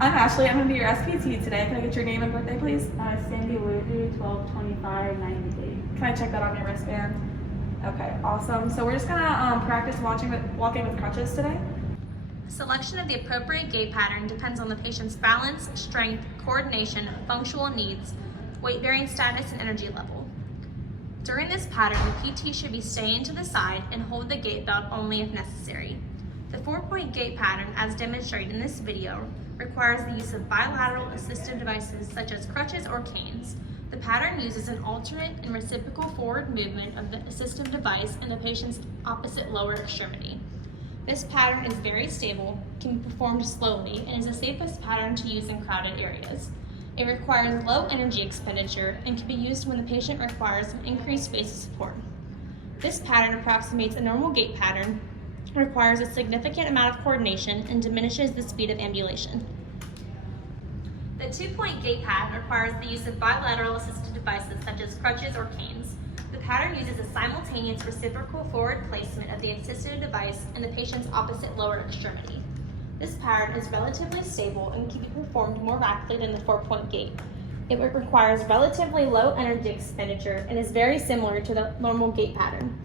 I'm Ashley. I'm going to be your SPT today. Can I get your name and birthday, please? Sandy Woodley, 12/25/98. Can I check that on your wristband? Okay, awesome. So we're just going to practice walking with crutches today. Selection of the appropriate gait pattern depends on the patient's balance, strength, coordination, functional needs, weight-bearing status, and energy level. During this pattern, the PT should be staying to the side and hold the gait belt only if necessary. The 4-point gait pattern, as demonstrated in this video, requires the use of bilateral assistive devices such as crutches or canes. The pattern uses an alternate and reciprocal forward movement of the assistive device in the patient's opposite lower extremity. This pattern is very stable, can be performed slowly, and is the safest pattern to use in crowded areas. It requires low energy expenditure and can be used when the patient requires an increased space of support. This pattern approximates a normal gait pattern, requires a significant amount of coordination, and diminishes the speed of ambulation. The 2-point gait pattern requires the use of bilateral assistive devices such as crutches or canes. The pattern uses a simultaneous reciprocal forward placement of the assistive device in the patient's opposite lower extremity. This pattern is relatively stable and can be performed more rapidly than the 4-point gait. It requires relatively low energy expenditure and is very similar to the normal gait pattern.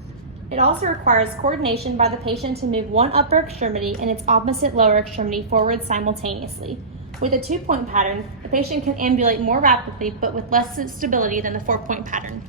It also requires coordination by the patient to move one upper extremity and its opposite lower extremity forward simultaneously. With a 2-point pattern, the patient can ambulate more rapidly but with less stability than the 4-point pattern.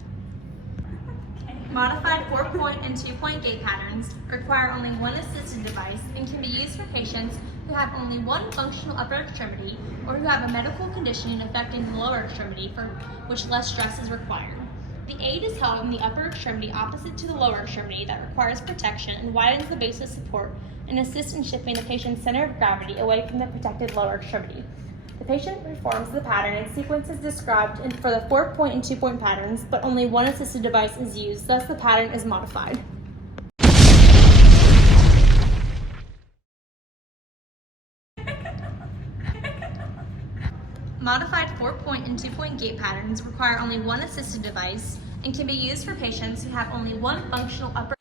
Modified 4-point and 2-point gait patterns require only one assisted device and can be used for patients who have only one functional upper extremity or who have a medical condition affecting the lower extremity for which less stress is required. The aid is held in the upper extremity opposite to the lower extremity that requires protection and widens the base of support and assists in shifting the patient's center of gravity away from the protected lower extremity. The patient performs the pattern in sequences described for the 4-point and 2-point patterns, but only one assisted device is used, thus the pattern is modified. Modified 4-point and 2-point gait patterns require only one assisted device and can be used for patients who have only one functional upper.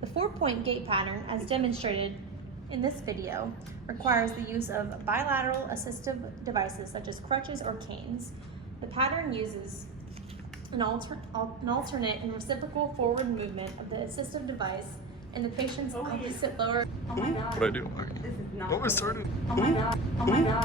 The 4-point gait pattern, as demonstrated in this video, requires the use of bilateral assistive devices such as crutches or canes. The pattern uses an alternate and reciprocal forward movement of the assistive device in the patient's opposite lower. What'd I do? This is not. What was started? Oh my god.